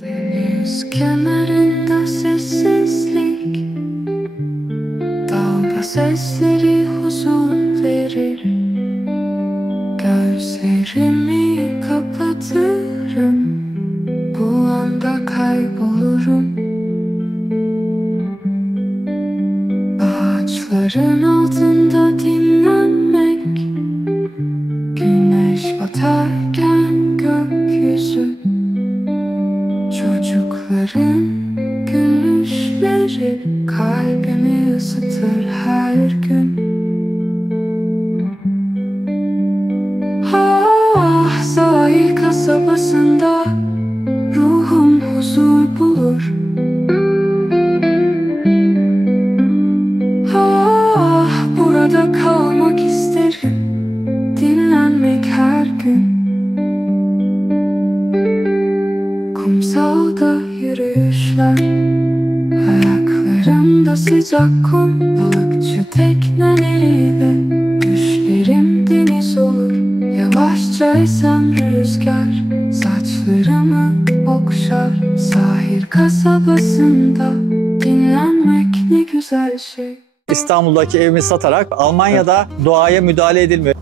Deniz kenarında sessizlik, dalga sesleri huzur verir. Gözlerimi kapatırım, bu anda kaybolurum. Ağaçların altında dinlenmek, güneş batarken gökyüzü. Çocukların gülüşleri kalbimi ısıtır her gün. Ah, sahil kasabasında ruhum huzur bulur. Ah, burada kalmak isterim, dinlenmek her gün. Kumsalda yürüyüşler, ayaklarımda sıcak kum. Balıkçı tekneleriyle düşlerim deniz olur. Yavaşça esen rüzgar saçlarımı okşar. Sahil kasabasında dinlenmek ne güzel şey. İstanbul'daki evimi satarak Almanya'da doğaya müdahale edilmiyor.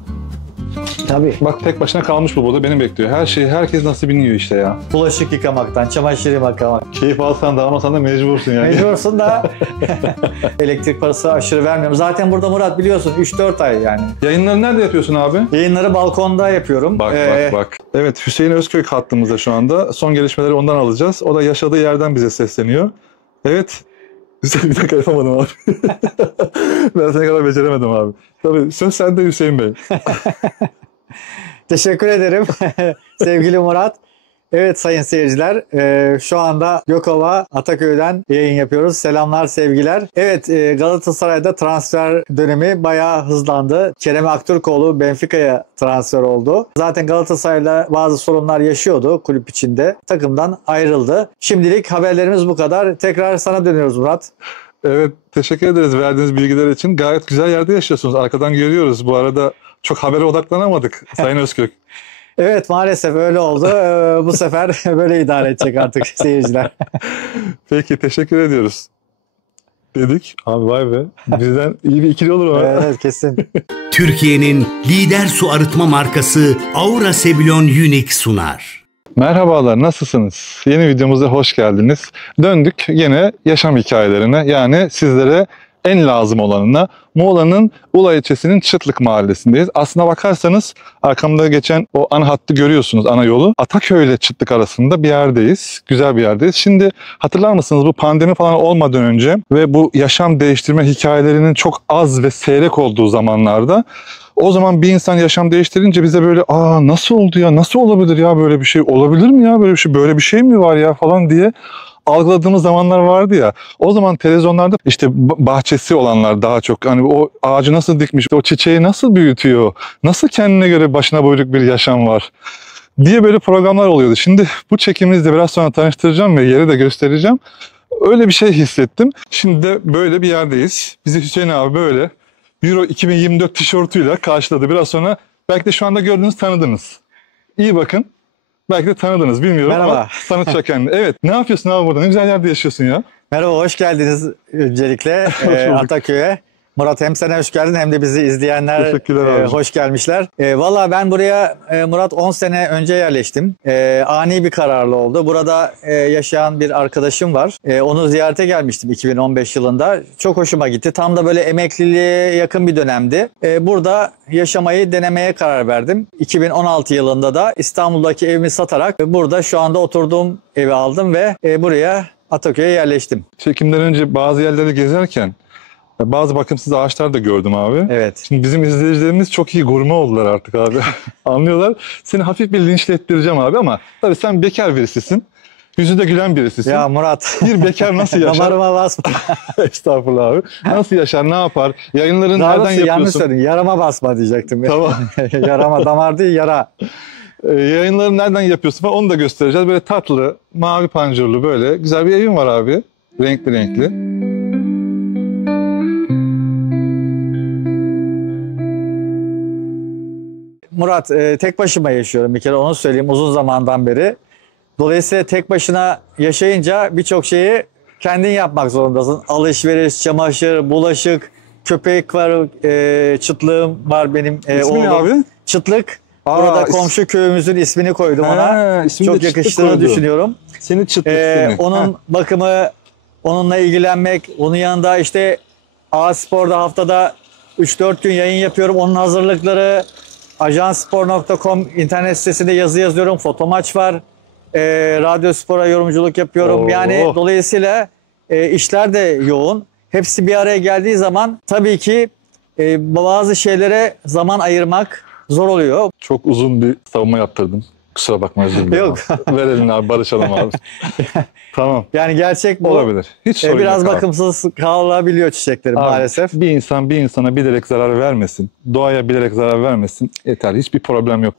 Tabii. Bak tek başına kalmış bu burada beni bekliyor. Her şey herkes nasibini yiyor işte ya. Bulaşık yıkamaktan, çamaşır yıkamak. Keyif alsan da almasan da mecbursun yani. Mecbursun da elektrik parası aşırı vermiyorum. Zaten burada Murat biliyorsun 3-4 ay yani. Yayınları nerede yapıyorsun abi? Yayınları balkonda yapıyorum. Bak. Evet, Hüseyin Özkök hattımızda şu anda. Son gelişmeleri ondan alacağız. O da yaşadığı yerden bize sesleniyor. Evet. Hüseyin, bir dakika yapamadım abi. Ben seni kadar beceremedim abi. Tabii söz sende Hüseyin Bey. Teşekkür ederim sevgili Murat. Evet sayın seyirciler, şu anda Gökova Ataköy'den yayın yapıyoruz. Selamlar, sevgiler. Evet, Galatasaray'da transfer dönemi bayağı hızlandı. Kerem Aktürkoğlu Benfica'ya transfer oldu. Zaten Galatasaray'la bazı sorunlar yaşıyordu kulüp içinde. Takımdan ayrıldı. Şimdilik haberlerimiz bu kadar. Tekrar sana dönüyoruz Murat. Evet, teşekkür ederiz verdiğiniz bilgiler için. Gayet güzel yerde yaşıyorsunuz. Arkadan görüyoruz. Bu arada çok habere odaklanamadık Sayın Özkök. Evet, maalesef öyle oldu. Bu sefer böyle idare edecek artık seyirciler. Peki, teşekkür ediyoruz. Dedik. Abi vay be. Bizden iyi bir ikili olur mu? Evet, kesin. Türkiye'nin lider su arıtma markası Aura Sebilon Unique sunar. Merhabalar, nasılsınız? Yeni videomuza hoş geldiniz. Döndük yine yaşam hikayelerine, yani sizlere en lazım olanına. Muğla'nın Ula ilçesinin Çıtlık mahallesindeyiz. Aslına bakarsanız arkamda geçen o ana hattı görüyorsunuz, ana yolu. Ataköy ile Çıtlık arasında bir yerdeyiz. Güzel bir yerdeyiz. Şimdi hatırlar mısınız, bu pandemi falan olmadan önce ve bu yaşam değiştirme hikayelerinin çok az ve seyrek olduğu zamanlarda, o zaman bir insan yaşam değiştirince bize böyle nasıl oldu ya, nasıl olabilir ya, böyle bir şey olabilir mi ya, böyle bir şey mi var ya falan diye algıladığımız zamanlar vardı ya. O zaman televizyonlarda işte bahçesi olanlar daha çok, hani o ağacı nasıl dikmiş, o çiçeği nasıl büyütüyor, nasıl kendine göre başına buyruk bir yaşam var diye böyle programlar oluyordu. Şimdi bu çekimimizde biraz sonra tanıştıracağım ve yeri de göstereceğim. Öyle bir şey hissettim. Şimdi de böyle bir yerdeyiz. Bizi Hüseyin abi böyle Euro 2024 tişörtüyle karşıladı. Biraz sonra belki de şu anda gördüğünüz, tanıdınız. İyi bakın. Belki de tanıdınız, bilmiyorum. Merhaba. Ama tanıtacak kendini. Evet, ne yapıyorsun abi burada? Ne güzel yerde yaşıyorsun ya. Merhaba, hoş geldiniz öncelikle Ataköy'e. Murat, hem sen hoş geldin hem de bizi izleyenler hoş gelmişler. Valla ben buraya Murat 10 sene önce yerleştim. Ani bir kararlı oldu. Burada yaşayan bir arkadaşım var. Onu ziyarete gelmiştim 2015 yılında. Çok hoşuma gitti. Tam da böyle emekliliğe yakın bir dönemdi. Burada yaşamayı denemeye karar verdim. 2016 yılında da İstanbul'daki evimi satarak burada şu anda oturduğum evi aldım ve buraya Ataköy'e yerleştim. Çekimden önce bazı yerleri gezerken bazı bakımsız ağaçlar da gördüm abi. Evet. Şimdi bizim izleyicilerimiz çok iyi gurme oldular artık abi. Anlıyorlar. Seni hafif bir linçlettireceğim abi, ama tabii sen bekar birisisin. Yüzü de gülen birisisin. Ya Murat. Bir bekar nasıl yaşar? Damarıma basma. Estağfurullah abi. Nasıl yaşar, ne yapar? Yayınları nereden yapıyorsun? Yanlış söyledin. Yarama basma diyecektim. Tamam. Yarama, damar değil, yara. Yayınları nereden yapıyorsun falan, onu da göstereceğiz. Böyle tatlı, mavi panjurlu böyle güzel bir evin var abi. Renkli renkli. Murat, tek başıma yaşıyorum bir kere, onu söyleyeyim, uzun zamandan beri. Dolayısıyla tek başına yaşayınca birçok şeyi kendin yapmak zorundasın. Alışveriş, çamaşır, bulaşık, köpek var, çıtlığım var benim İsmi ne oğlum. abi? Çıtlık. Aa, Burada komşu köyümüzün ismini koydum ona. ismini Çok de Çıtlık yakıştığını koydu. düşünüyorum. Seni Çıtlık seni. Onun bakımı, onunla ilgilenmek, onun yanında işte A-Spor'da haftada 3-4 gün yayın yapıyorum. Onun hazırlıkları, ajanspor.com internet sitesinde yazı yazıyorum. Fotomaç var. Radyo Spor'a yorumculuk yapıyorum. Oo. Yani dolayısıyla işler de yoğun. Hepsi bir araya geldiği zaman tabii ki bazı şeylere zaman ayırmak zor oluyor. Çok uzun bir savunma yaptırdım. Kusura bakma, özür dilerim. Yok. Ver elini abi, barışalım abi. Tamam. Yani gerçek bu. Olabilir. Hiç sorun Biraz yok abi. bakımsız kalabiliyor çiçeklerim Abi, maalesef. Bir insan bir insana bilerek zarar vermesin. Doğaya bilerek zarar vermesin. Yeter. Hiçbir problem yok.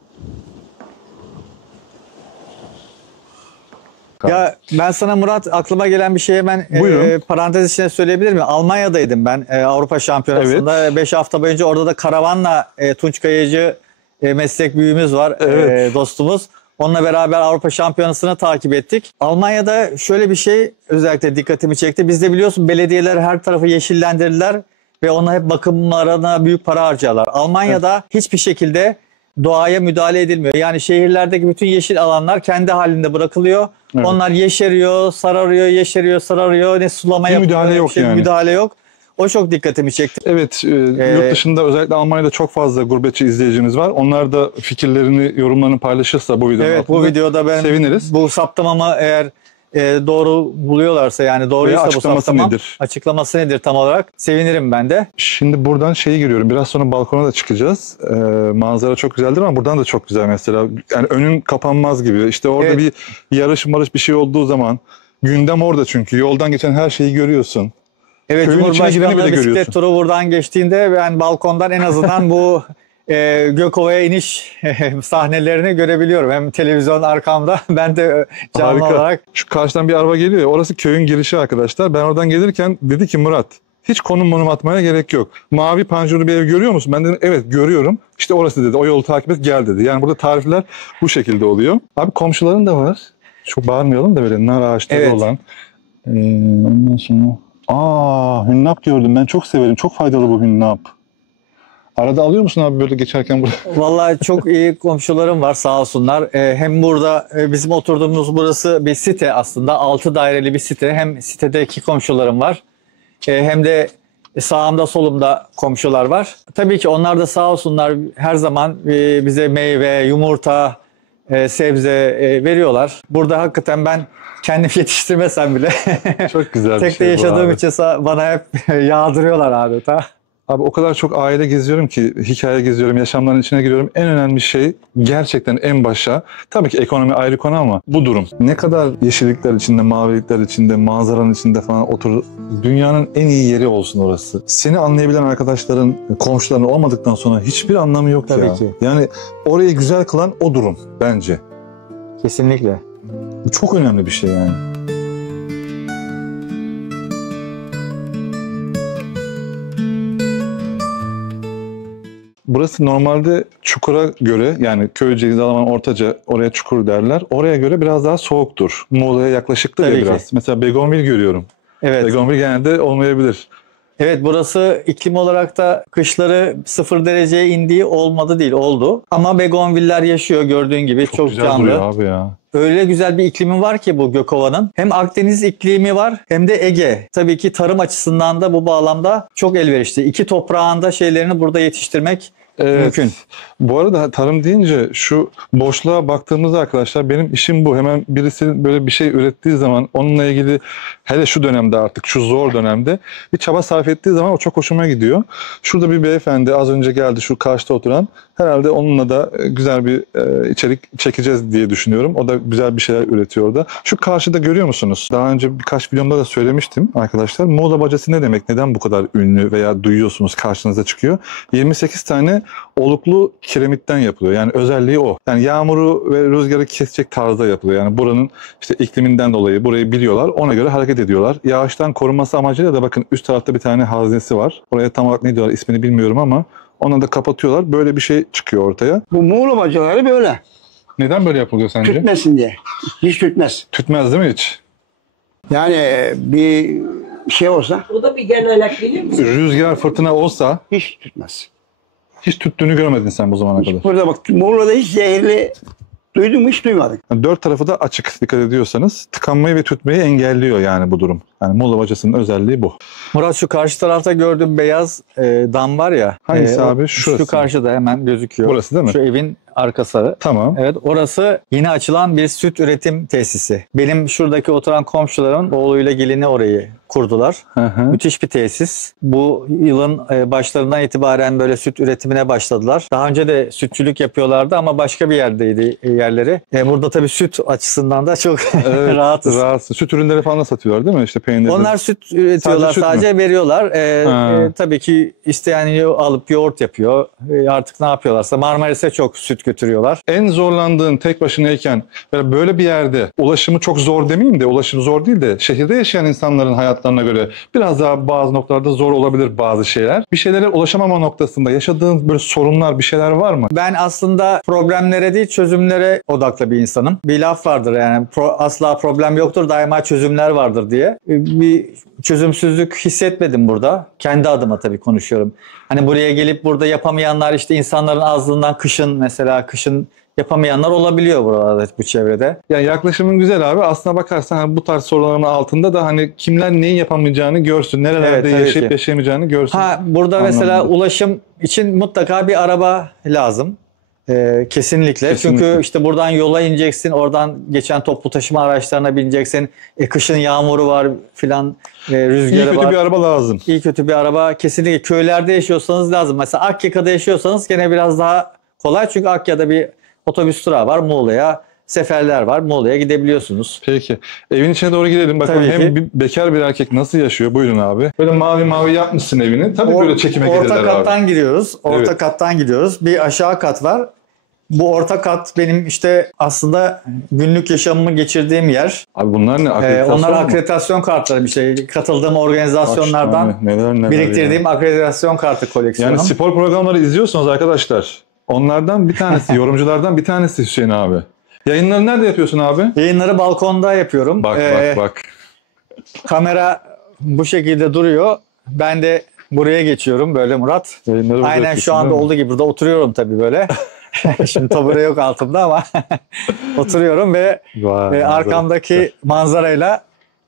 Ya ben sana Murat, aklıma gelen bir şey hemen Buyurun. parantez içine söyleyebilir miyim? Almanya'daydım ben Avrupa Şampiyonası'nda. 5 hafta boyunca orada da karavanla Tunç Kayıcı meslek büyüğümüz var, Evet. dostumuz. Onunla beraber Avrupa Şampiyonası'nı takip ettik. Almanya'da şöyle bir şey özellikle dikkatimi çekti. Bizde biliyorsun belediyeler her tarafı yeşillendirdiler ve ona hep bakımlarına büyük para harcarlar. Almanya'da hiçbir şekilde doğaya müdahale edilmiyor. Yani şehirlerdeki bütün yeşil alanlar kendi halinde bırakılıyor. Evet. Onlar yeşeriyor, sararıyor, yeşeriyor, sararıyor. Ne sulama Bir yapılıyor, müdahale ne yok yani. müdahale yok. O çok dikkatimi çekti. Evet, yurt dışında özellikle Almanya'da çok fazla gurbetçi izleyicimiz var. Onlar da fikirlerini, yorumlarını paylaşırsa bu videonun Evet, altında bu videoda ben seviniriz. bu saptamamı eğer doğru buluyorlarsa, yani doğruysa bu açıklaması saptamam, nedir? açıklaması nedir tam olarak, sevinirim ben de. Şimdi buradan şeye giriyorum. Biraz sonra balkona da çıkacağız. Manzara çok güzeldir ama buradan da çok güzel mesela. Yani önün kapanmaz gibi. İşte orada Evet. bir yarış bir şey olduğu zaman gündem orada çünkü. Yoldan geçen her şeyi görüyorsun. Evet, Köyün içine gireni Cumhurbaşkanlığı bile bisiklet görüyorsun. turu buradan geçtiğinde ben balkondan en azından bu Gökova'ya iniş sahnelerini görebiliyorum. Hem televizyon arkamda, ben de canlı Harika. olarak. Şu karşıdan bir araba geliyor ya, orası köyün girişi arkadaşlar. Ben oradan gelirken dedi ki Murat, hiç konum atmaya gerek yok. Mavi panjurlu bir ev görüyor musun? Ben dedim evet görüyorum. İşte orası dedi. O yolu takip et gel dedi. Yani burada tarifler bu şekilde oluyor. Abi komşuların da var. Çok bağırmayalım da böyle nar ağaçları Evet. olan. Ondan sonra hünnap gördüm. Ben çok severim. Çok faydalı bu hünnap. Arada alıyor musun abi böyle geçerken burada? Vallahi çok iyi komşularım var, sağ olsunlar. Hem burada bizim oturduğumuz burası bir site aslında. 6 daireli bir site. Hem sitedeki komşularım var. Hem de sağımda solumda komşular var. Tabii ki onlar da sağ olsunlar her zaman bize meyve, yumurta, sebze veriyorlar. Burada hakikaten ben kendim yetiştirmesem bile Çok güzel bir tek şey de bu yaşadığım abi. için bana hep yağdırıyorlar adeta. Abi o kadar çok aile geziyorum ki, hikaye geziyorum, yaşamların içine giriyorum. En önemli şey gerçekten en başa, tabii ki ekonomi ayrı konu ama bu durum. Ne kadar yeşillikler içinde, mavilikler içinde, manzaranın içinde falan otur. Dünyanın en iyi yeri olsun orası. Seni anlayabilen arkadaşların, komşuların olmadıktan sonra hiçbir anlamı yok Tabii ya. ki. Yani orayı güzel kılan o durum bence. Kesinlikle. Bu çok önemli bir şey yani. Burası normalde çukura göre, yani Köyceğiz, Dalaman, Ortaca, oraya çukur derler. Oraya göre biraz daha soğuktur. Muğla'ya yaklaşıktır ya Tabii ki. biraz. Mesela Begonvil görüyorum. Evet. Begonvil genelde olmayabilir. Evet, burası iklim olarak da kışları 0 dereceye indiği olmadı değil, oldu. Ama begonviller yaşıyor gördüğün gibi, çok güzel canlı. duruyor abi ya. Öyle güzel bir iklimi var ki bu Gökova'nın. Hem Akdeniz iklimi var hem de Ege. Tabii ki tarım açısından da bu bağlamda çok elverişli. İki toprağında şeylerini burada yetiştirmek mümkün. Bu arada tarım deyince şu boşluğa baktığımızda arkadaşlar benim işim bu. Hemen birisi böyle bir şey ürettiği zaman onunla ilgili, hele şu dönemde artık şu zor dönemde bir çaba sarf ettiği zaman o çok hoşuma gidiyor. Şurada bir beyefendi az önce geldi, şu karşıda oturan. Herhalde onunla da güzel bir içerik çekeceğiz diye düşünüyorum. O da güzel bir şeyler üretiyor orada. Şu karşıda görüyor musunuz? Daha önce birkaç videomda da söylemiştim arkadaşlar. Muğla bacası ne demek? Neden bu kadar ünlü veya duyuyorsunuz, karşınıza çıkıyor? 28 tane oluklu kiremitten yapılıyor. Yani özelliği o. Yani yağmuru ve rüzgarı kesecek tarzda yapılıyor. Yani buranın işte ikliminden dolayı burayı biliyorlar. Ona göre hareket ediyorlar. Yağıştan korunması amacıyla da bakın üst tarafta bir tane haznesi var. Oraya tam olarak ne diyorlar ismini bilmiyorum ama ona da kapatıyorlar. Böyle bir şey çıkıyor ortaya. Bu Muğla bacaları böyle. Neden böyle yapılıyor sence? Tütmesin diye. Hiç tütmez. Tütmez değil mi hiç? Yani bir şey olsa O da bir genellik bilir misin? Rüzgar, fırtına olsa hiç tütmez. hiç tüttüğünü görmedin sen bu zamana kadar. Burada bak Muğla'da hiç zehirli duydun mu hiç duymadık. Yani dört tarafı da açık, dikkat ediyorsanız. Tıkanmayı ve tütmeyi engelliyor yani bu durum. Yani Muğla bacasının özelliği bu. Murat, şu karşı tarafta gördüğüm beyaz dam var ya. Hangisi abi? Şurası. Şu karşıda hemen gözüküyor. Burası değil mi? Şu evin arkası. Tamam. Evet, orası yeni açılan bir süt üretim tesisi. Benim şuradaki oturan komşuların oğluyla gelini orayı kurdular. Hı hı. Müthiş bir tesis. Bu yılın başlarından itibaren böyle süt üretimine başladılar. Daha önce de sütçülük yapıyorlardı ama başka bir yerdeydi yerleri. Burada tabii süt açısından da çok Evet, rahatız. rahatsız. Süt ürünleri falan da satıyorlar değil mi? İşte peynir. Onlar süt üretiyorlar, Sadece süt sadece veriyorlar. Ha. Tabii ki isteyen alıp yoğurt yapıyor. Artık ne yapıyorlarsa Marmaris'e çok süt götürüyorlar. En zorlandığın tek başınayken böyle bir yerde ulaşımı çok zor demeyeyim de, ulaşım zor değil de şehirde yaşayan insanların hayatlarına göre biraz daha bazı noktalarda zor olabilir bazı şeyler. Bir şeylere ulaşamama noktasında yaşadığın böyle sorunlar, bir şeyler var mı? Ben aslında problemlere değil çözümlere odaklı bir insanım. Bir laf vardır yani asla problem yoktur, daima çözümler vardır diye. Bir çözümsüzlük hissetmedim burada. Kendi adıma tabii konuşuyorum. Hani buraya gelip burada yapamayanlar, işte insanların azlığından kışın yapamayanlar olabiliyor buralarda, bu çevrede. Yani yaklaşımın güzel abi. Aslına bakarsan hani bu tarz soruların altında da hani kimler neyin yapamayacağını görsün. Nerelerde Evet, yaşayıp ki. yaşayamayacağını görsün. Burada mesela Anlamında. ulaşım için mutlaka bir araba lazım. Kesinlikle. Kesinlikle. Çünkü işte buradan yola ineceksin, oradan geçen toplu taşıma araçlarına bineceksin. Kışın yağmuru var filan, rüzgarı İyi kötü var. bir araba lazım. İyi kötü bir araba kesinlikle. Köylerde yaşıyorsanız lazım. Mesela Akyaka'da yaşıyorsanız gene biraz daha kolay. Çünkü Akya'da bir otobüs durağı var. Muğla'ya seferler var. Muğla'ya gidebiliyorsunuz. Peki. Evin içine doğru gidelim. Bakalım Tabii hem ki. bir bekar bir erkek nasıl yaşıyor? Buyurun abi. Böyle mavi mavi yapmışsın evini. Tabii böyle çekime gelirler Orta abi. kattan gidiyoruz. Orta Evet. kattan gidiyoruz. Bir aşağı kat var. Bu orta kat benim işte aslında günlük yaşamımı geçirdiğim yer. Abi bunlar ne? Akreditasyon Onlar mu? akreditasyon kartları, bir şey. Katıldığım organizasyonlardan Bak şimdi, neler biriktirdiğim ya. akreditasyon kartı koleksiyonum. Yani spor programları izliyorsunuz arkadaşlar. Onlardan bir tanesi, yorumculardan bir tanesi Hüseyin abi. Yayınları nerede yapıyorsun abi? Yayınları balkonda yapıyorum. Bak bak. Kamera bu şekilde duruyor. Ben de buraya geçiyorum böyle Murat. Yayınları burada Aynen yapıyorsun, şu anda değil mi? olduğu gibi burada oturuyorum tabii böyle. Şimdi tabure yok altımda ama oturuyorum ve Vay, arkamdaki manzarayla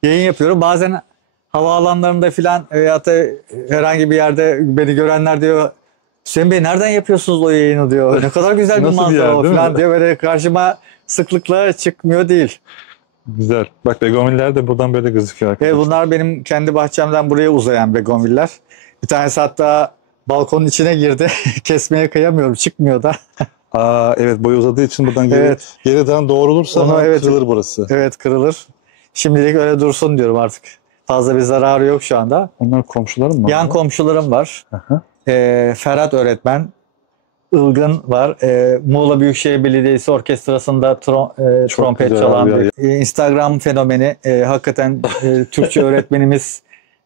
yayın yapıyorum. Bazen havaalanlarında filan veya da herhangi bir yerde beni görenler diyor, Hüseyin Bey nereden yapıyorsunuz o yayını diyor. Ne kadar güzel bir Nasıl bir manzara yer, o değil mi? filan diyor. Böyle karşıma sıklıkla çıkmıyor değil. Güzel. Bak begonviller de buradan böyle gözüküyor arkadaşlar. Bunlar benim kendi bahçemden buraya uzayan begonviller. Bir tanesi hatta balkonun içine girdi. Kesmeye kıyamıyorum. Çıkmıyor da. Aa, evet, boyu uzadığı için buradan Evet. geriden doğrulursa Onu, evet. kırılır burası. Evet, kırılır. Şimdilik öyle dursun diyorum artık. Fazla bir zararı yok şu anda. Onlar komşularım mı? Yan komşularım var. Aha. Ferhat öğretmen. Ilgın var. Muğla Büyükşehir Belediyesi Orkestrası'nda trompet güzel çalan abi bir Instagram fenomeni. Hakikaten Türkçe öğretmenimiz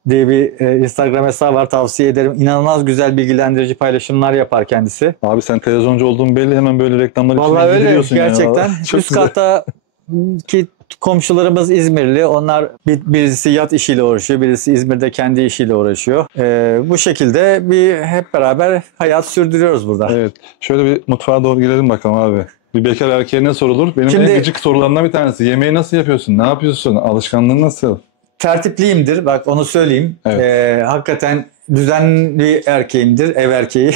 diye bir Instagram hesabı var. Tavsiye ederim. İnanılmaz güzel bilgilendirici paylaşımlar yapar kendisi. Abi sen televizyoncu olduğun belli, hemen böyle reklamlar Vallahi içine öyle giriyorsun ya. gerçekten. Çok Üst güzel. katta ki komşularımız İzmirli. Onlar birisi yat işiyle uğraşıyor, birisi İzmir'de kendi işiyle uğraşıyor. Bu şekilde bir hep beraber hayat sürdürüyoruz burada. Evet. Şöyle bir mutfağa doğru girelim bakalım abi. Bir bekar erkeğe ne sorulur? Benim Şimdi- en gıcık sorularımdan bir tanesi. Yemeği nasıl yapıyorsun? Ne yapıyorsun? Alışkanlığın nasıl? Tertipliyimdir. Bak onu söyleyeyim. Evet. Hakikaten düzenli erkeğimdir. Ev erkeği.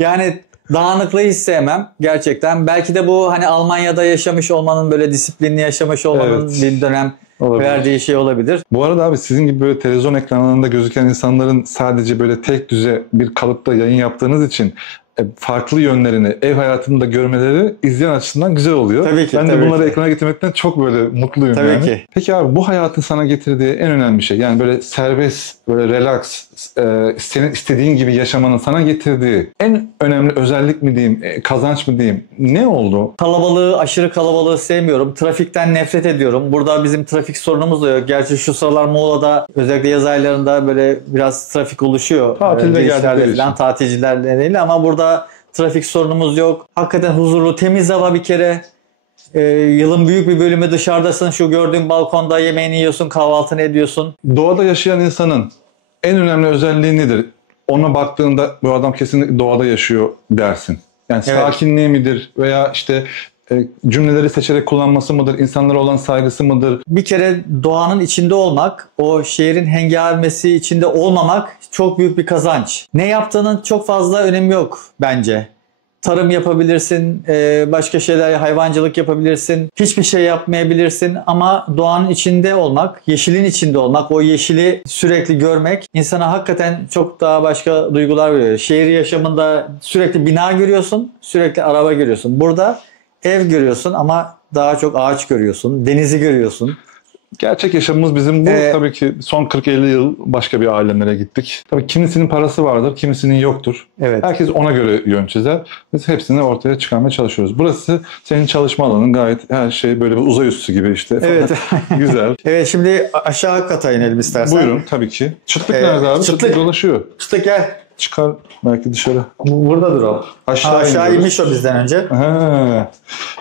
Yani dağınıklığı hiç sevmem. Gerçekten. Belki de bu hani Almanya'da yaşamış olmanın, böyle disiplinli yaşamış olmanın Evet. bir dönem Olabilir. verdiği şey olabilir. Bu arada abi sizin gibi böyle televizyon ekranlarında gözüken insanların sadece böyle tek düze bir kalıpta yayın yaptığınız için farklı yönlerini, ev hayatını da görmeleri izleyen açısından güzel oluyor. Tabii ki, Ben de tabii bunları ki. ekrana getirmekten çok böyle mutluyum Tabii yani. ki. Peki abi bu hayatın sana getirdiği en önemli şey, yani böyle serbest, böyle relax, senin istediğin gibi yaşamanın sana getirdiği en önemli özellik mi diyeyim, kazanç mı diyeyim, ne oldu? Kalabalığı, aşırı kalabalığı sevmiyorum. Trafikten nefret ediyorum. Burada bizim trafik sorunumuz da yok. Gerçi şu sıralar Muğla'da özellikle yaz aylarında böyle biraz trafik oluşuyor. Tatilde Girişlerde geldikleri falan, için. tatilciler nedeniyle, ama burada trafik sorunumuz yok. Hakikaten huzurlu, temiz hava bir kere. Yılın büyük bir bölümü dışarıdasın. Şu gördüğün balkonda yemeğini yiyorsun, kahvaltını ediyorsun. Doğada yaşayan insanın en önemli özelliği nedir? Ona baktığında bu adam kesinlikle doğada yaşıyor dersin. Yani Evet. sakinliği midir veya işte cümleleri seçerek kullanması mıdır? İnsanlara olan saygısı mıdır? Bir kere doğanın içinde olmak, o şehrin hengamesi içinde olmamak çok büyük bir kazanç. Ne yaptığının çok fazla önemi yok bence. Tarım yapabilirsin, başka şeyler, hayvancılık yapabilirsin, hiçbir şey yapmayabilirsin ama doğanın içinde olmak, yeşilin içinde olmak, o yeşili sürekli görmek insana hakikaten çok daha başka duygular veriyor. Şehir yaşamında sürekli bina görüyorsun, sürekli araba görüyorsun. Burada ev görüyorsun ama daha çok ağaç görüyorsun, denizi görüyorsun. Gerçek yaşamımız bizim bu. Tabii ki son 40-50 yıl başka bir alemlere gittik. Tabii kimisinin parası vardır, kimisinin yoktur. Evet. Herkes ona göre yön çizer. Biz hepsini ortaya çıkarmaya çalışıyoruz. Burası senin çalışma alanın, gayet her şey böyle bir uzay üssü gibi işte. Evet. Güzel. Evet, şimdi aşağı kata inelim istersen. Buyurun tabii ki. Çıtlık nerede abi? Çıtlık dolaşıyor. Çıtlık gel. Çıkar belki dışarı. Buradadır o. Aşağı iniyoruz. inmiş o bizden önce. Ha,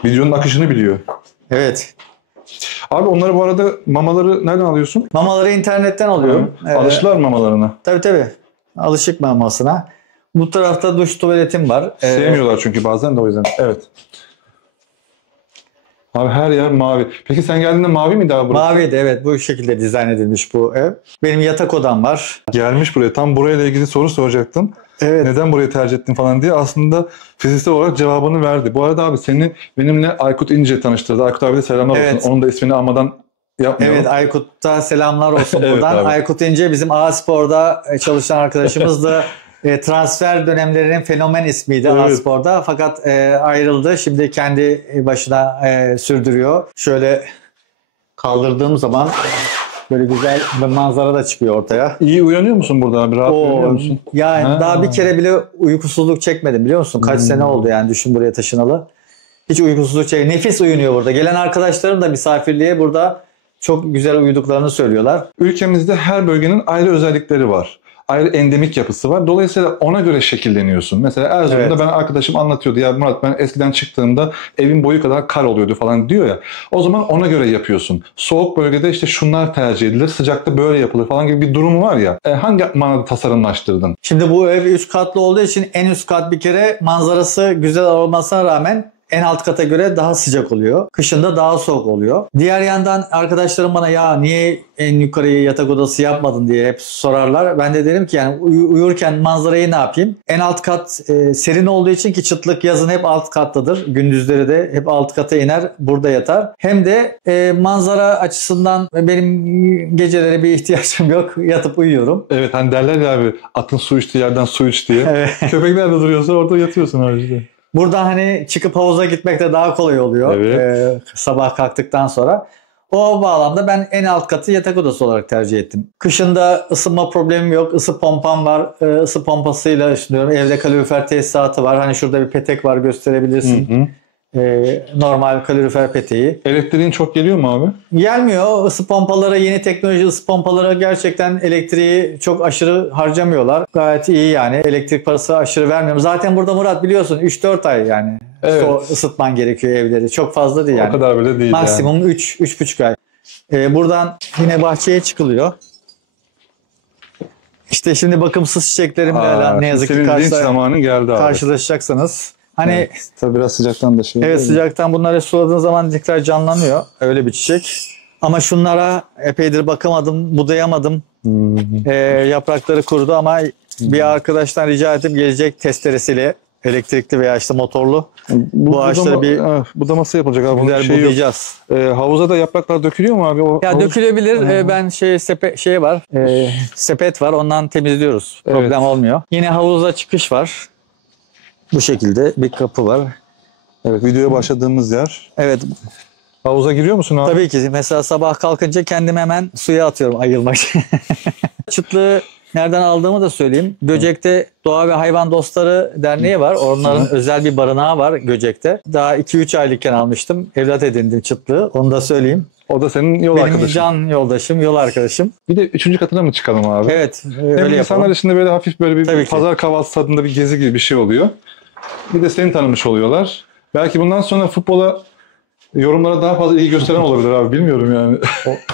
videonun akışını biliyor. Evet. Abi onları bu arada mamaları nereden alıyorsun? Mamaları internetten alıyorum. Alıştılar mamalarına. Tabii. Alışık mamasına. Bu tarafta duş tuvaletim var. Sevmiyorlar çünkü bazen de o yüzden. Evet. Abi her yer mavi. Peki sen geldiğinde mavi miydi abi burası? Maviydi, evet. Bu şekilde dizayn edilmiş bu ev. Benim yatak odam var. Gelmiş buraya. Tam burayla ilgili soru soracaktım. Evet. Neden burayı tercih ettin falan diye aslında fiziksel olarak cevabını verdi. Bu arada abi seni benimle Aykut İnce tanıştırdı. Aykut abi de selamlar Evet. olsun. Onun da ismini almadan yapmayalım. Evet, Aykut'ta selamlar olsun Evet buradan. abi. Aykut İnce bizim A-Spor'da çalışan arkadaşımızdı. Transfer dönemlerinin fenomen ismiydi Evet. A-Spor'da. Fakat ayrıldı. Şimdi kendi başına sürdürüyor. Şöyle kaldırdığım zaman böyle güzel bir manzara da çıkıyor ortaya. İyi uyanıyor musun burada abi? Rahat uyanıyor musun? Yani Ha. daha bir kere bile uykusuzluk çekmedim, biliyor musun? Kaç sene oldu yani, düşün buraya taşınalı. Hiç uykusuzluk çekmedim. Nefis uyunuyor burada. Gelen arkadaşlarım da misafirliğe burada çok güzel uyuduklarını söylüyorlar. Ülkemizde her bölgenin ayrı özellikleri var. Ayrı endemik yapısı var. Dolayısıyla ona göre şekilleniyorsun. Mesela Erzurum'da Evet. ben arkadaşım anlatıyordu. Ya Murat, ben eskiden çıktığımda evin boyu kadar kar oluyordu falan diyor ya. O zaman ona göre yapıyorsun. Soğuk bölgede işte şunlar tercih edilir. Sıcakta böyle yapılır falan gibi bir durum var ya. Hangi manada tasarımlaştırdın? Şimdi bu ev 3 katlı olduğu için en üst kat bir kere manzarası güzel olmasına rağmen en alt kata göre daha sıcak oluyor. Kışında daha soğuk oluyor. Diğer yandan arkadaşlarım bana ya niye en yukarıyı yatak odası yapmadın diye hep sorarlar. Ben de derim ki yani uyurken manzarayı ne yapayım? En alt kat serin olduğu için, ki çıtlık yazın hep alt kattadır. Gündüzleri de hep alt kata iner, burada yatar. Hem de manzara açısından benim gecelere bir ihtiyacım yok. Yatıp uyuyorum. Evet, hani derler ya abi, atın su içtiği yerden su iç diye. Evet. Köpek nerede duruyorsa orada yatıyorsun abi işte. Burada hani çıkıp havuza gitmek de daha kolay oluyor. Evet. Sabah kalktıktan sonra. O bağlamda ben en alt katı yatak odası olarak tercih ettim. Kışında ısınma problemim yok. Isı pompam var. Isı pompasıyla ısınıyorum. Evde kalorifer tesisatı var. Hani şurada bir petek var, gösterebilirsin. Hı hı. Normal kalorifer peteği. Elektriğin çok geliyor mu abi? Gelmiyor. Isı pompaları, yeni teknoloji ısı pompaları gerçekten elektriği çok aşırı harcamıyorlar. Gayet iyi yani. Elektrik parası aşırı vermiyorum. Zaten burada Murat biliyorsun 3-4 ay yani. Evet. Isıtman gerekiyor evleri. Çok fazla değil yani. O kadar bile değil Maksimum yani. 3-3,5 ay. Buradan yine bahçeye çıkılıyor. İşte şimdi bakımsız çiçeklerimle ne yazık ki senin dinç zamanın geldi abi. karşılaşacaksınız. Hani Evet. Tabii biraz sıcaktan da şey. evet, değil mi? sıcaktan bunları suladığın zaman tekrar canlanıyor. Öyle bir çiçek. Ama şunlara epeydir bakamadım, budayamadım. Yaprakları kurudu ama bir arkadaştan rica ettim, gelecek testeresiyle, elektrikli veya işte motorlu. Bu ağaçları bir budaması yapılacak abi. Bunun güzel şeyi yok. budayacağız. Havuza da yapraklar dökülüyor mu abi? Ya Havuz... dökülebilir. Ben şey var. Sepet var. Ondan temizliyoruz. Problem Evet. olmuyor. Yine havuza çıkış var. Bu şekilde bir kapı var. Evet, videoya başladığımız yer. Evet. Havuza giriyor musun abi? Tabii ki. Mesela sabah kalkınca kendimi hemen suya atıyorum ayılmak için. Çıtlığı nereden aldığımı da söyleyeyim. Göcek'te Doğa ve Hayvan Dostları Derneği var. Onların özel bir barınağı var Göcek'te. Daha 2-3 aylıkken almıştım. Evlat edindim çıtlığı. Onu da söyleyeyim. O da senin yol Benim arkadaşın. can yoldaşım, yol arkadaşım. Bir de 3. katına mı çıkalım abi? Evet. Hem Öyle insanlar yapalım. için de böyle hafif böyle bir Tabii ki. pazar kahvaltısı tadında bir gezi gibi bir şey oluyor. Bir de seni tanımış oluyorlar. Belki bundan sonra futbola, yorumlara daha fazla ilgi gösteren olabilir abi. Bilmiyorum yani.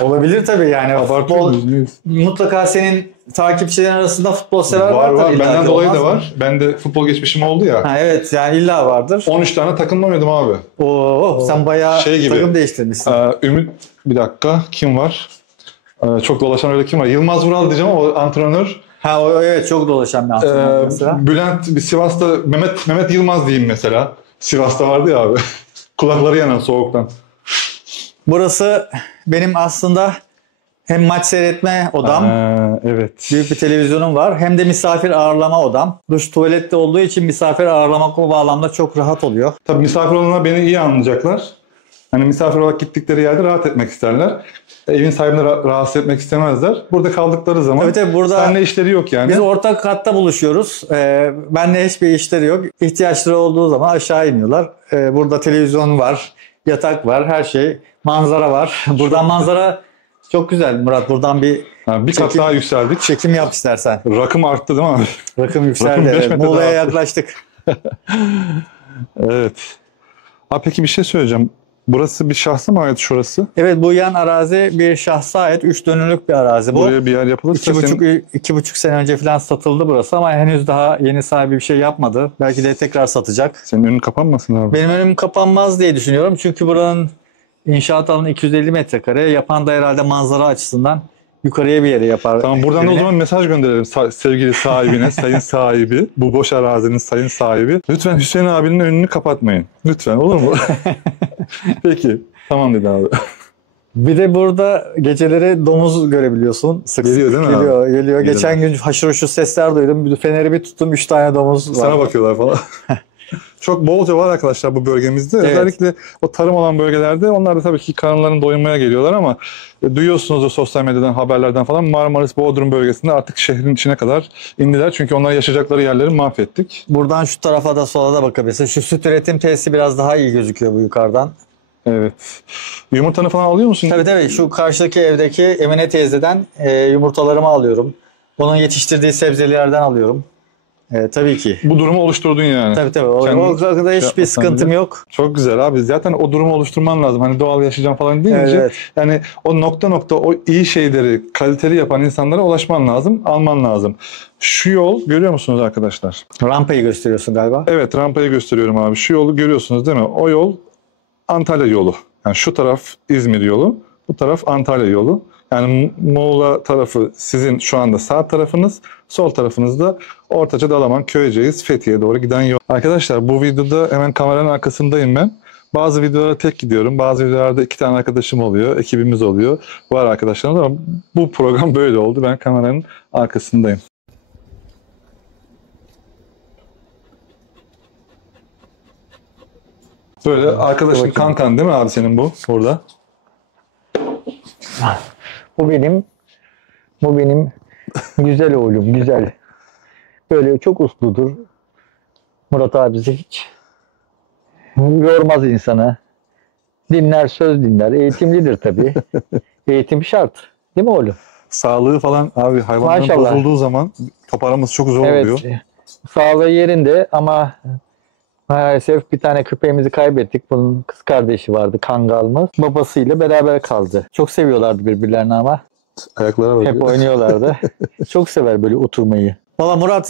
Olabilir tabii yani. Abartıyor muyuz? Mutlaka senin takipçilerin arasında futbol sever Var. vardır. Benden ki, dolayı olmaz da mı? var. Ben de futbol geçmişim oldu ya. Ha, evet yani illa vardır. 13 tane takımda oynadım abi. Oo, sen bayağı Şey gibi. takım değiştirmişsin. Ümit, bir dakika. Kim var? Çok dolaşan öyle kim var? Yılmaz Vural diyeceğim ama o antrenör. Ha o evet, çok dolaşan bir antrenör mesela. Bülent, bir Sivas'ta Mehmet Yılmaz diyeyim mesela. Sivas'ta vardı ya abi. Kulakları yanan soğuktan. Burası benim aslında hem maç seyretme odam, Evet. büyük bir televizyonum var, hem de misafir ağırlama odam. Duş tuvalette olduğu için misafir ağırlamak o bağlamda çok rahat oluyor. Tabii misafir olanlar beni iyi anlayacaklar. Hani misafir olarak gittikleri yerde rahat etmek isterler. Evin sahibini rahatsız etmek istemezler. Burada kaldıkları zaman Evet, burada seninle işleri yok yani. biz ortak katta buluşuyoruz. Benle hiçbir işleri yok. İhtiyaçları olduğu zaman aşağı iniyorlar. Burada televizyon var, yatak var, her şey. Manzara var. Buradan manzara çok güzel Murat. Buradan bir kat daha yükseldik. çekim yap istersen. Rakım arttı değil mi abi? Rakım yükseldi. Rakım 5 Evet. metre Muğla'ya daha arttı. yaklaştık. Evet. Abi peki bir şey söyleyeceğim. Burası bir şahsa mı ait şurası? Evet, bu yan arazi bir şahsa ait 3 dönümlük bir arazi bu. Buraya bir yer yapılırsa senin... 2,5 sene önce falan satıldı burası ama henüz daha yeni sahibi bir şey yapmadı. Belki de tekrar satacak. Senin önün kapanmasın abi. Benim önüm kapanmaz diye düşünüyorum. Çünkü buranın inşaat alanı 250 metrekare. Yapan da herhalde manzara açısından yukarıya bir yere yapar. Tamam, buradan da o evini. zaman mesaj gönderelim sevgili sahibine, sayın sahibi, bu boş arazinin sayın sahibi. Lütfen Hüseyin abinin önünü kapatmayın. Lütfen, olur mu? Peki, tamam dedi abi. Bir de burada geceleri domuz görebiliyorsun. Sık Geliyor değil mi geliyor, abi? Geliyor. Geçen gün haşır huşur sesler duydum. Bir feneri bir tuttum, 3 tane domuz var. Sana bakıyorlar falan. Çok bolca var arkadaşlar bu bölgemizde. Evet. Özellikle o tarım olan bölgelerde onlar da tabii ki karınlarını doyurmaya geliyorlar ama duyuyorsunuz sosyal medyadan, haberlerden falan, Marmaris, Bodrum bölgesinde artık şehrin içine kadar indiler. Çünkü onlar yaşayacakları yerleri mahvettik. Buradan şu tarafa da sola da bakabilirsin. Şu süt üretim tesisi biraz daha iyi gözüküyor bu yukarıdan. Evet. Yumurtanı falan alıyor musun? Tabii. Şu karşıdaki evdeki Emine teyzeden yumurtalarımı alıyorum. Onun yetiştirdiği sebzelerden alıyorum. Tabii ki. Bu durumu oluşturdun yani. Tabii. O kadar hiçbir sıkıntım yok. Çok güzel abi. Zaten o durumu oluşturman lazım. Hani doğal yaşayacağım falan deyince. Evet. Yani o nokta o iyi şeyleri kaliteli yapan insanlara ulaşman lazım, alman lazım. Şu yol görüyor musunuz arkadaşlar? Rampayı gösteriyorsun galiba. Evet, rampayı gösteriyorum abi. Şu yolu görüyorsunuz değil mi? O yol Antalya yolu. Yani şu taraf İzmir yolu, bu taraf Antalya yolu. Yani Muğla tarafı sizin şu anda sağ tarafınız, sol tarafınızda Ortaca, Dalaman, Köyceğiz, Fethiye'ye doğru giden yol. Arkadaşlar bu videoda hemen kameranın arkasındayım ben. Bazı videolara tek gidiyorum, bazı videolarda 2 tane arkadaşım oluyor, ekibimiz oluyor. Var arkadaşlarımız ama bu program böyle oldu. Ben kameranın arkasındayım. Böyle arkadaşın kankan değil mi abi senin bu burada? Bu benim güzel oğlum, güzel. Böyle çok usludur. Murat abisi hiç yormaz insanı. Dinler, söz dinler. Eğitimlidir tabii. Eğitim şart. Değil mi oğlum? Sağlığı falan abi hayvanların Maşallah. bozulduğu zaman toparlaması çok zor oluyor. Evet. Sağlığı yerinde ama maalesef bir tane köpeğimizi kaybettik. Bunun kız kardeşi vardı, kangalımız. Babasıyla beraber kaldı. Çok seviyorlardı birbirlerini ama. Ayaklara bakıyor. Hep oynuyorlardı. Çok sever böyle oturmayı. Valla Murat,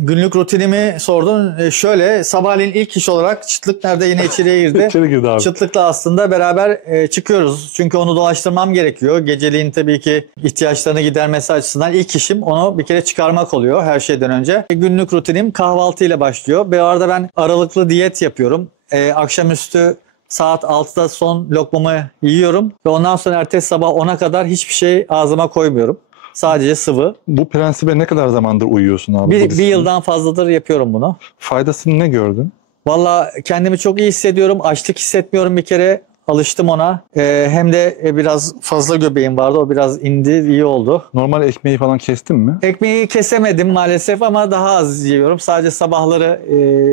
günlük rutinimi sordun. Şöyle, sabahleyin ilk iş olarak Çıtlık nerede yine içeriye girdi. İçeri girdi abi. Çıtlık'la aslında beraber çıkıyoruz. Çünkü onu dolaştırmam gerekiyor. Geceliğin tabii ki ihtiyaçlarını gidermesi açısından ilk işim onu bir kere çıkarmak oluyor her şeyden önce. Günlük rutinim kahvaltıyla başlıyor. Bu arada ben aralıklı diyet yapıyorum. Akşamüstü saat 6'da son lokmamı yiyorum. Ve ondan sonra ertesi sabah 10'a kadar hiçbir şey ağzıma koymuyorum. Sadece sıvı. Bu prensibe ne kadar zamandır uyuyorsun abi? Bir yıldan fazladır yapıyorum bunu. Faydasını ne gördün? Valla kendimi çok iyi hissediyorum. Açlık hissetmiyorum bir kere. Alıştım ona. Hem de biraz fazla göbeğim vardı. O biraz indi. İyi oldu. Normal ekmeği falan kestin mi? Ekmeği kesemedim maalesef ama daha az yiyorum. Sadece sabahları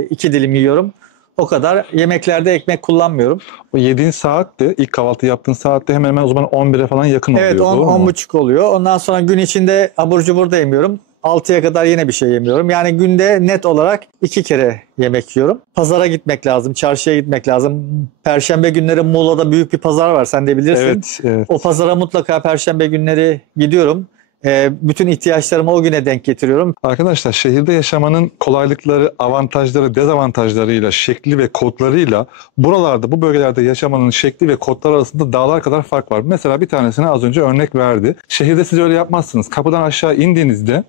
2 dilim yiyorum. O kadar. Yemeklerde ekmek kullanmıyorum. O yediğin saatte, ilk kahvaltı yaptığın saatte hemen hemen o zaman 11'e falan yakın oluyor. Evet, doğru mu? 10-10.30 oluyor. Ondan sonra gün içinde abur cubur da yemiyorum. 6'ya kadar yine bir şey yemiyorum. Yani günde net olarak 2 kere yemek yiyorum. Pazara gitmek lazım, çarşıya gitmek lazım. Perşembe günleri Muğla'da büyük bir pazar var, sen de bilirsin. Evet, evet. O pazara mutlaka perşembe günleri gidiyorum. Bütün ihtiyaçlarımı o güne denk getiriyorum. Arkadaşlar şehirde yaşamanın kolaylıkları, avantajları, dezavantajlarıyla, şekli ve kodlarıyla buralarda, bu bölgelerde yaşamanın şekli ve kodları arasında dağlar kadar fark var. Mesela bir tanesine az önce örnek verdi. Şehirde siz öyle yapmazsınız. Kapıdan aşağı indiğinizde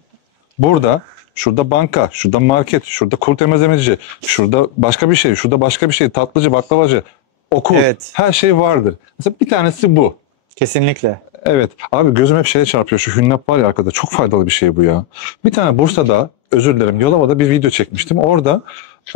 burada, şurada banka, şurada market, şurada kuru temizlemeci, şurada başka bir şey, şurada başka bir şey, tatlıcı, baklavacı, okul, Evet. her şey vardır. Mesela bir tanesi bu. Kesinlikle. Evet. Abi gözüm hep şeye çarpıyor. Şu hünnap var ya arkada. Çok faydalı bir şey bu ya. Bir tane Bursa'da, özür dilerim, Yolova'da bir video çekmiştim. Orada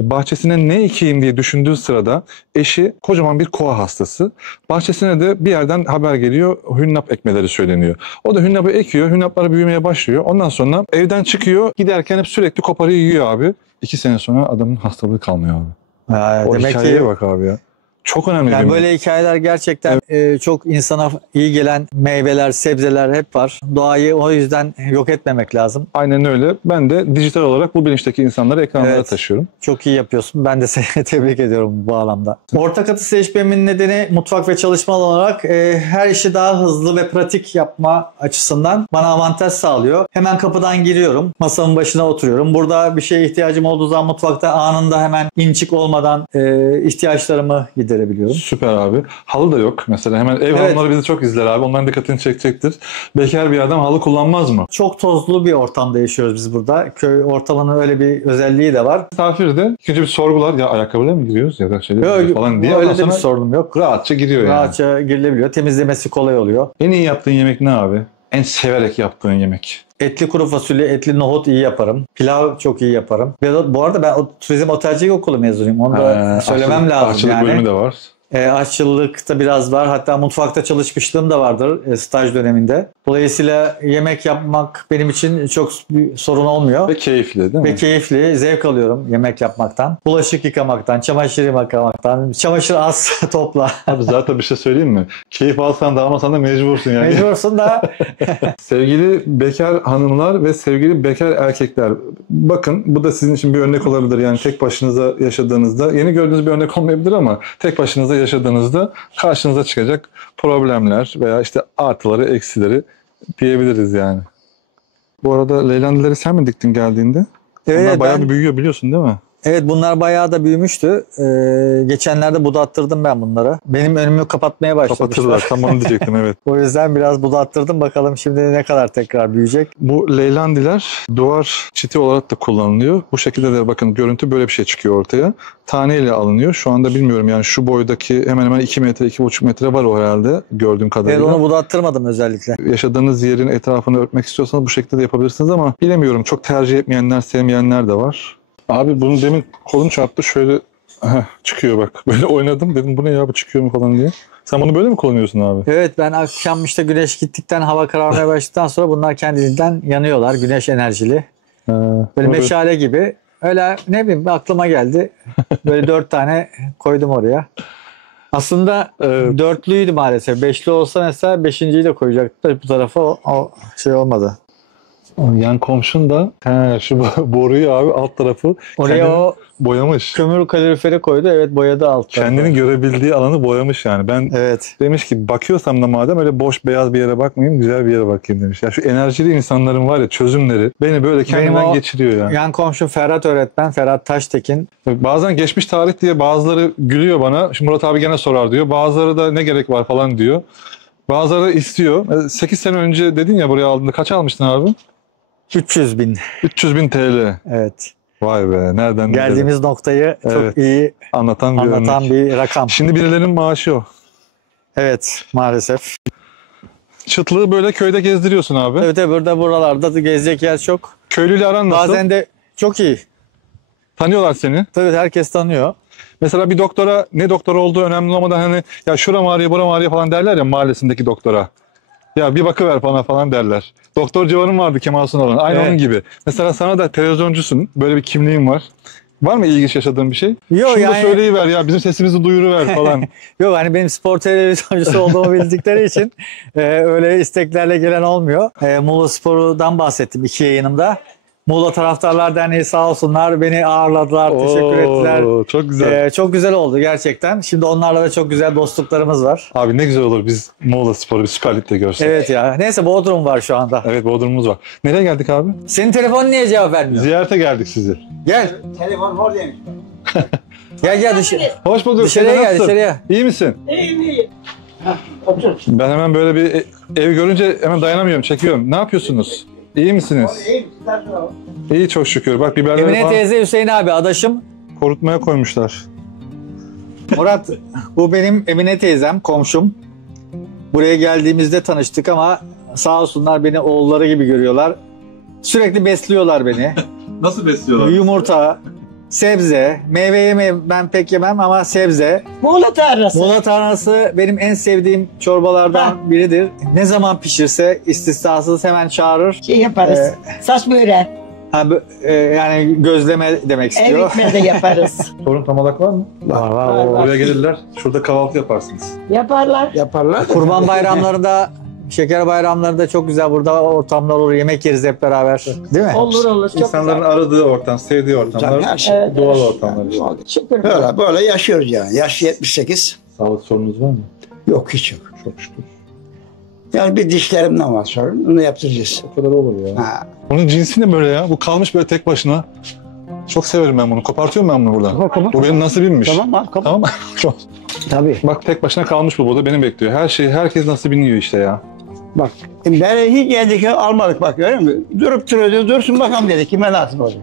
bahçesine ne ekeyim diye düşündüğü sırada eşi kocaman bir koa hastası. Bahçesine de bir yerden haber geliyor. Hünnap ekmeleri söyleniyor. O da hünnapı ekiyor. Hünnapları büyümeye başlıyor. Ondan sonra evden çıkıyor. Giderken hep sürekli koparıyor, yiyor abi. 2 sene sonra adamın hastalığı kalmıyor abi. O Demek hikayeye ki bak abi ya. Çok önemli. yani böyle hikayeler gerçekten çok insana iyi gelen meyveler, sebzeler hep var. Doğayı o yüzden yok etmemek lazım. Aynen öyle. Ben de dijital olarak bu bilinçteki insanları ekranlara Evet. taşıyorum. Çok iyi yapıyorsun. Ben de seni tebrik ediyorum bu alanda. Ortak atı seçmemin nedeni mutfak ve çalışma olarak her işi daha hızlı ve pratik yapma açısından bana avantaj sağlıyor. Hemen kapıdan giriyorum. Masamın başına oturuyorum. Burada bir şeye ihtiyacım olduğu zaman mutfakta anında hemen inçik olmadan ihtiyaçlarımı giderebiliyorum. Süper abi. Halı da yok. Mesela hemen ev hanımları bizi çok izler abi. Onların dikkatini çekecektir. Bekar bir adam halı kullanmaz mı? Çok tozlu bir ortamda yaşıyoruz biz burada. Köy ortamının öyle bir özelliği de var. Misafirde ikinci bir sorgular. Ya ayakkabıyla mı giriyoruz ya da Yok, falan diye. öyle Ondan de bir sonra sorunum yok. rahatça giriyor yani. Rahatça girilebiliyor. Temizlemesi kolay oluyor. En iyi yaptığın yemek ne abi? En severek yaptığın yemek. Etli kuru fasulye, etli nohut iyi yaparım. Pilav çok iyi yaparım. Ve bu arada ben turizm otelcilik okulu mezunuyum. Onu da söylemem lazım aşçılık yani. bölümü de var. Aşçılıkta biraz var. Hatta mutfakta çalışmışlığım da vardır staj döneminde. Dolayısıyla yemek yapmak benim için çok bir sorun olmuyor. Ve keyifli değil mi? Ve keyifli. Zevk alıyorum yemek yapmaktan. Bulaşık yıkamaktan, çamaşır yıkamaktan. Çamaşır az topla. Abi zaten bir şey söyleyeyim mi? Keyif alsan da almasan da mecbursun yani. Mecbursun da. Sevgili bekar hanımlar ve sevgili bekar erkekler, bakın bu da sizin için bir örnek olabilir. Yani tek başınıza yaşadığınızda, yeni gördüğünüz bir örnek olmayabilir ama tek başınıza yaşadığınızda karşınıza çıkacak problemler veya işte artıları, eksileri diyebiliriz yani. Bu arada leylandileri sen mi diktin geldiğinde? Evet, Onlar bayağı bir büyüyor biliyorsun değil mi? Evet, bunlar bayağı da büyümüştü. Geçenlerde budattırdım ben bunları. Benim önümü kapatmaya başlamışlar. Kapatırlar. Tam onu diyecektim evet. O yüzden biraz budattırdım. Bakalım şimdi ne kadar tekrar büyüyecek. Bu leylandiler duvar çiti olarak da kullanılıyor. Bu şekilde de bakın görüntü böyle bir şey çıkıyor ortaya. Taneyle alınıyor. Şu anda bilmiyorum yani şu boydaki hemen hemen 2 metre, 2,5 metre var o herhalde gördüğüm kadarıyla. Evet, onu budattırmadım özellikle. Yaşadığınız yerin etrafını örtmek istiyorsanız bu şekilde de yapabilirsiniz ama bilemiyorum. Çok tercih etmeyenler, sevmeyenler de var. Abi bunu demin kolum çarptı şöyle çıkıyor bak. Böyle oynadım dedim bu ne ya bu çıkıyor mu falan diye. Sen bunu böyle mi kullanıyorsun abi? Evet, ben akşam işte güneş gittikten hava kararmaya başladıktan sonra bunlar kendiliğinden yanıyorlar. Güneş enerjili. Böyle meşale gibi. Öyle ne bileyim aklıma geldi. Böyle 4 tane koydum oraya. Aslında dörtlüydü maalesef. 5'li olsa mesela 5.'yi de koyacaktı. Bu tarafa o şey olmadı. Yan komşun da şu boruyu abi alt tarafı oraya o boyamış. Kömür kaloriferi koydu. Evet, boyadı alt tarafı. Kendini görebildiği alanı boyamış yani. Ben demiş ki bakıyorsam da madem öyle boş beyaz bir yere bakmayayım güzel bir yere bakayım demiş. Ya şu enerjili insanların var ya çözümleri beni böyle kendinden geçiriyor yani. Yan komşum Ferhat öğretmen, Ferhat Taştekin. Bazen geçmiş tarih diye bazıları gülüyor bana. Şimdi Murat abi gene sorar diyor. Bazıları da ne gerek var falan diyor. Bazıları istiyor. 8 sene önce dedin ya buraya aldığında kaç almıştın abi? 300.000. 300.000 TL. Evet. Vay be nereden geldiğimiz noktayı çok iyi anlatan bir rakam. Şimdi birilerinin maaşı o. Evet, maalesef. Çıtlığı böyle köyde gezdiriyorsun abi. Evet, buralarda da gezecek yer çok. Köylüyle aran nasıl? Bazen de çok iyi. Tanıyorlar seni. Tabii herkes tanıyor. Mesela bir doktora ne doktor olduğu önemli olmadan hani ya şuram ağrıyor buram ağrıyor falan derler ya mahallesindeki doktora. Ya bir bakıver bana falan derler. Doktor civarım vardı Kemal Sunal'ın. Aynı onun gibi. Mesela sana da televizyoncusun. Böyle bir kimliğin var. Var mı ilginç yaşadığın bir şey? Yok Şunu da yani. söyleyiver ya, bizim sesimizi duyuruver falan. Yok hani benim spor televizyoncusu olduğumu bildikleri için öyle isteklerle gelen olmuyor. Muğla Spor'dan bahsettim 2 yayınımda. Muğla Taraftarlar Derneği sağ olsunlar beni ağırladılar, teşekkür ettiler. Çok güzel. Çok güzel oldu gerçekten. Şimdi onlarla da çok güzel dostluklarımız var. Abi ne güzel olur biz Muğla Spor'u bir Süper Lig'de görsek. Evet ya. Neyse Bodrum var şu anda. Evet, Bodrum'umuz var. Nereye geldik abi? Senin telefonun niye cevap vermiyor? Ziyarete geldik sizi. Gel. Telefon oradaymış. Gel dışarı. Hoş bulduk. Dışarıya Seni gel, nasılsın? dışarıya. İyi misin? İyi. Otur. Ben hemen böyle bir ev görünce hemen dayanamıyorum, çekiyorum. Ne yapıyorsunuz? İyi misiniz? İyi. İyi çok şükür. Bak biberleri Emine falan teyze, Hüseyin abi adaşım. korutmaya koymuşlar. Murat, bu benim Emine teyzem, komşum. Buraya geldiğimizde tanıştık ama sağ olsunlar beni oğulları gibi görüyorlar. Sürekli besliyorlar beni. Nasıl besliyorlar? Yumurta, sebze, meyve yemeyi ben pek yemem ama sebze. Muğla tarlası. Muğla tarhanası benim en sevdiğim çorbalardan biridir. Ne zaman pişirse istisnasız hemen çağırır. Şey yaparız. Saç böreği. Yani gözleme demek Ev istiyor. ekmeği de yaparız. Torun tamalak var mı? Var. Oraya gelirler. Şurada kahvaltı yaparsınız. Yaparlar. Yaparlar. Kurban bayramlarında, şeker bayramlarında çok güzel burada ortamlar olur. Yemek yeriz hep beraber. Değil mi? Olur. Çok İnsanların güzel. aradığı ortam, sevdiği ortamlar, Her şey. Evet, doğal evet. ortamlar işte. Şükür. Böyle yaşıyoruz yani. Yaş 78. Sağlık sorunuz var mı? Yok hiç yok. Çok şükür. Yani bir dişlerimden var sorun. Onu yaptıracağız. O kadar olur ya. Ha. Bunun cinsi ne böyle ya? Bu kalmış böyle tek başına. Çok severim ben bunu. Kopartıyorum ben bunu buradan. Bu benim nasibimmiş. Tamam abi. Tamam mı? Tabii. Bak tek başına kalmış bu burada beni bekliyor. Her şey, herkes nasibini yiyor işte ya. Bak. Ben hiç geldik almadık bak görüyor musun? Durup duruyordu. Dursun bakalım dedi. Kime nasip olacak?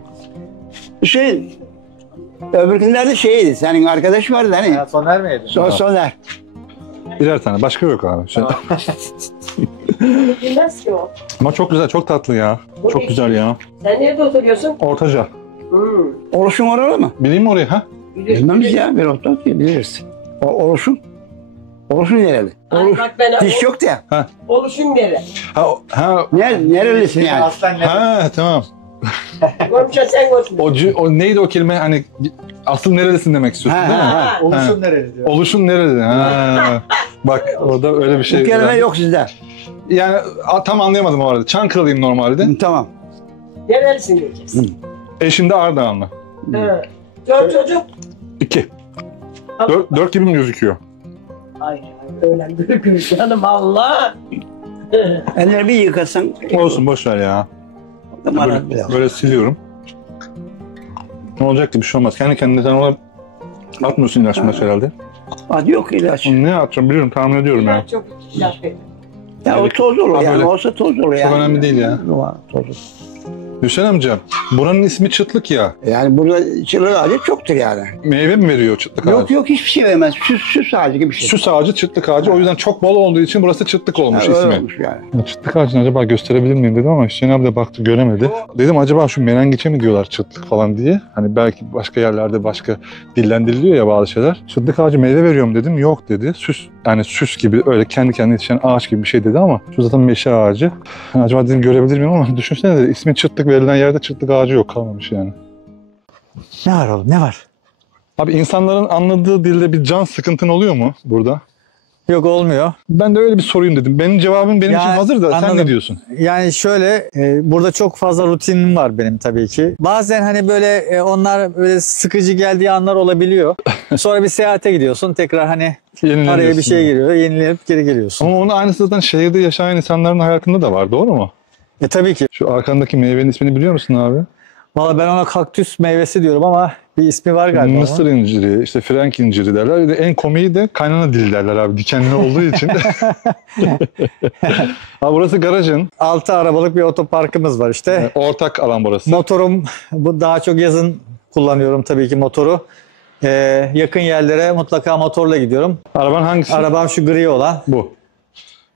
Öbür günlerde şeydi. Senin arkadaş vardı hani. Soner miydi? Soner. Birer tane. Başka yok abi. Bilmez ki o. Ama çok güzel, çok tatlı ya. Çok güzel ya. Sen nerede oturuyorsun? Ortaca. Oluşum oralı mı? Bileyim mi orayı ha? Bilmem biz ya. Bir otur diye biliriz. Oluşum. Oluşum nereli? Ay, bak ben Diş yok ya. oluşum nere? Ha, Nerelisin yani? Aslan ne? ha tamam. Komşu sen koşma. O neydi o kelime hani asıl nerelisin demek istiyorsun Ha, değil mi? ha. Oluşum nereli diyor. Oluşun nereli? Ha. Bak orada öyle bir şey. Bu kelime yok sizde. Yani tam anlayamadım o arada. Çankırılıyım normalde. Tamam. Nerelisin diyeceksin. Eşim de Ardahanlı. Ha. Dört çocuk. 2. 4 gibi mi gözüküyor? Hayır. Öyle bir canım Allah. Elleri bir yıkasan. Olsun boş ver ya. Böyle siliyorum. Ne olacak ki bir şey olmaz. Kendi kendine sen ona atmıyorsun ilaç ilaç herhalde. Hadi yok ilaç. Onu ne atacağım biliyorum tahmin ediyorum ya. Çok ilaç verin. Ya o toz olur Ha, yani. böyle. Olsa toz olur yani. Çok önemli değil ya. Toz olur. Hüseyin amca buranın ismi çıtlık ya. Yani burada çılık ağacı çoktur yani. Meyve mi veriyor çıtlık ağacı? Yok hiçbir şey vermez. Süs ağacı gibi bir şey. Süs ağacı, çıtlık ağacı. O yüzden çok bol olduğu için burası çıtlık olmuş Ha, öyle ismi. olmuş yani. Çıtlık ağacını acaba gösterebilir miyim dedim ama Hüseyin abi de baktı göremedi. Dedim acaba şu menengiçe mi diyorlar çıtlık falan diye. Hani belki başka yerlerde başka dillendiriliyor ya bazı şeyler. Çıtlık ağacı meyve veriyorum dedim. Yok dedi. Süs yani süs gibi öyle kendi kendine yetişen ağaç gibi bir şey dedi ama şu zaten meşe ağacı. Acaba dedim görebilir miyim ama düşünsene de ismi çıtlık verilen yerde çıtlık ağacı yok kalmamış yani. Ne var oğlum ne var? Abi insanların anladığı dilde bir can sıkıntın oluyor mu burada? Yok olmuyor. Ben de öyle bir sorayım dedim. Benim cevabım benim için Yani, hazır da sen anladım. ne diyorsun? Yani şöyle burada çok fazla rutinim var benim tabii ki. Bazen hani böyle onlar böyle sıkıcı geldiği anlar olabiliyor. Sonra bir seyahate gidiyorsun tekrar hani araya bir şey giriyor yenilenip geri geliyorsun. Ama onun aynısı zaten şehirde yaşayan insanların hayatında da var doğru mu? Tabii ki. Şu arkandaki meyvenin ismini biliyor musun abi? Valla ben ona kaktüs meyvesi diyorum ama bir ismi var galiba. Mısır inciri, işte Frank inciri derler. Bir de en komiği de kaynana dil derler abi dikenli olduğu için. Ha, burası garajın. 6 arabalık bir otoparkımız var işte. Ortak alan burası. Motorum bu daha çok yazın kullanıyorum tabii ki motoru. Yakın yerlere mutlaka motorla gidiyorum. Araban hangisi? Arabam şu gri olan. Bu.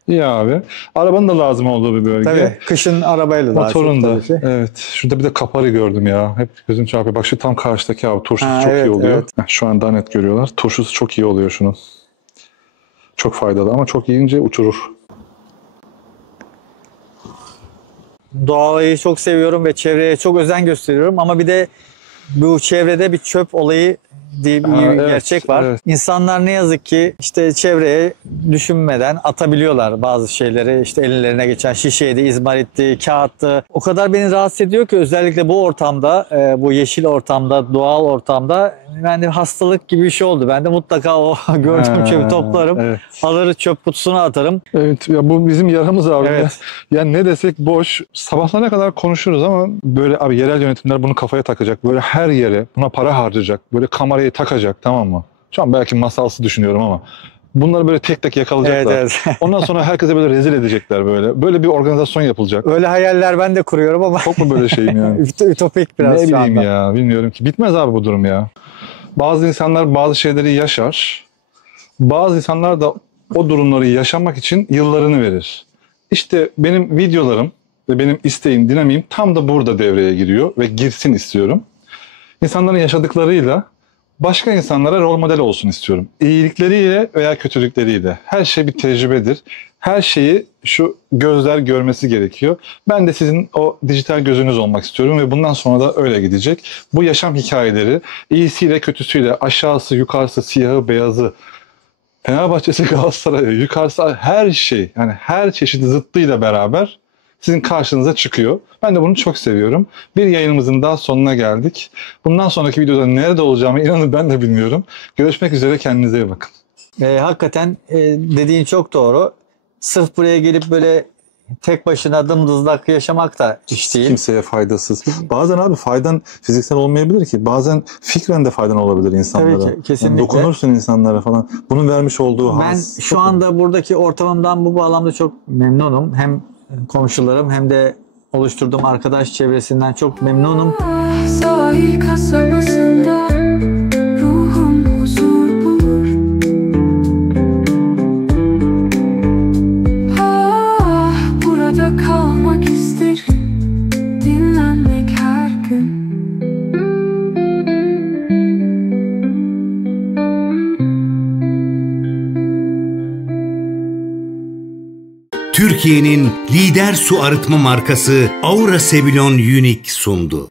İyi abi. Arabanın da lazım olduğu bir bölge. Tabii kışın arabayla daha çok Motorun da. tabii ki. Evet. Şurada bir de kapari gördüm ya. Hep gözüm çarpıyor. Bak şu tam karşıdaki abi. Turşusu Ha, çok evet, iyi oluyor. evet. Şu an daha net görüyorlar. Turşusu çok iyi oluyor şunun. Çok faydalı ama çok yiyince uçurur. Doğayı çok seviyorum ve çevreye çok özen gösteriyorum ama bir de bu çevrede bir çöp olayı diye bir evet, gerçek var. evet. İnsanlar ne yazık ki işte çevreye düşünmeden atabiliyorlar bazı şeyleri. İşte ellerine geçen şişeydi, izmaritti, kağıttı. O kadar beni rahatsız ediyor ki özellikle bu ortamda, bu yeşil ortamda, doğal ortamda bende hastalık gibi bir şey oldu. Ben de mutlaka o gördüğüm çöpü toplarım. Evet. Alır çöp kutusuna atarım. Evet ya, bu bizim yaramız abi. Evet. Ya ne desek boş. Sabahlara kadar konuşuruz ama böyle abi yerel yönetimler bunu kafaya takacak. Böyle her yere buna para harcayacak. Böyle kamerayı takacak, tamam mı? Şu an belki masalsı düşünüyorum ama bunları böyle tek tek yakalayacaklar. Evet, evet. Ondan sonra herkese böyle rezil edecekler böyle. Böyle bir organizasyon yapılacak. Öyle hayaller ben de kuruyorum ama Çok mu böyle şeyim yani? ütopik biraz Ne şu bileyim anda. ya, bilmiyorum ki. Bitmez abi bu durum ya. Bazı insanlar bazı şeyleri yaşar. Bazı insanlar da o durumları yaşamak için yıllarını verir. İşte benim videolarım ve benim isteğim, dinamiğim tam da burada devreye giriyor ve girsin istiyorum. İnsanların yaşadıklarıyla başka insanlara rol model olsun istiyorum. İyilikleriyle veya kötülükleriyle. Her şey bir tecrübedir. Her şeyi şu gözler görmesi gerekiyor. Ben de sizin o dijital gözünüz olmak istiyorum ve bundan sonra da öyle gidecek. Bu yaşam hikayeleri iyisiyle kötüsüyle, aşağısı, yukarısı, siyahı, beyazı, Fenerbahçe'si, Galatasaray'ı, yukarısı, her şey, yani her çeşit zıttıyla beraber sizin karşınıza çıkıyor. Ben de bunu çok seviyorum. Bir yayınımızın daha sonuna geldik. Bundan sonraki videoda nerede olacağımı inanın ben de bilmiyorum. Görüşmek üzere, kendinize iyi bakın. Hakikaten dediğin çok doğru. Sırf buraya gelip böyle tek başına dımdızlak yaşamak da iş değil. Kimseye faydasız. Bazen abi faydan fiziksel olmayabilir ki. Bazen fikren de faydan olabilir insanlara. Tabii ki, kesinlikle. Yani dokunursun insanlara falan. Bunun vermiş olduğu Ben haz. şu anda buradaki ortamımdan bu bağlamda çok memnunum. Hem komşularım hem de oluşturduğum arkadaş çevresinden çok memnunum. Sahil kasabasında ruhum huzur bulur. Burada kalmak isterim, dinlenmek her gün. Türkiye'nin lider su arıtma markası Aura Sebilon Unique sundu.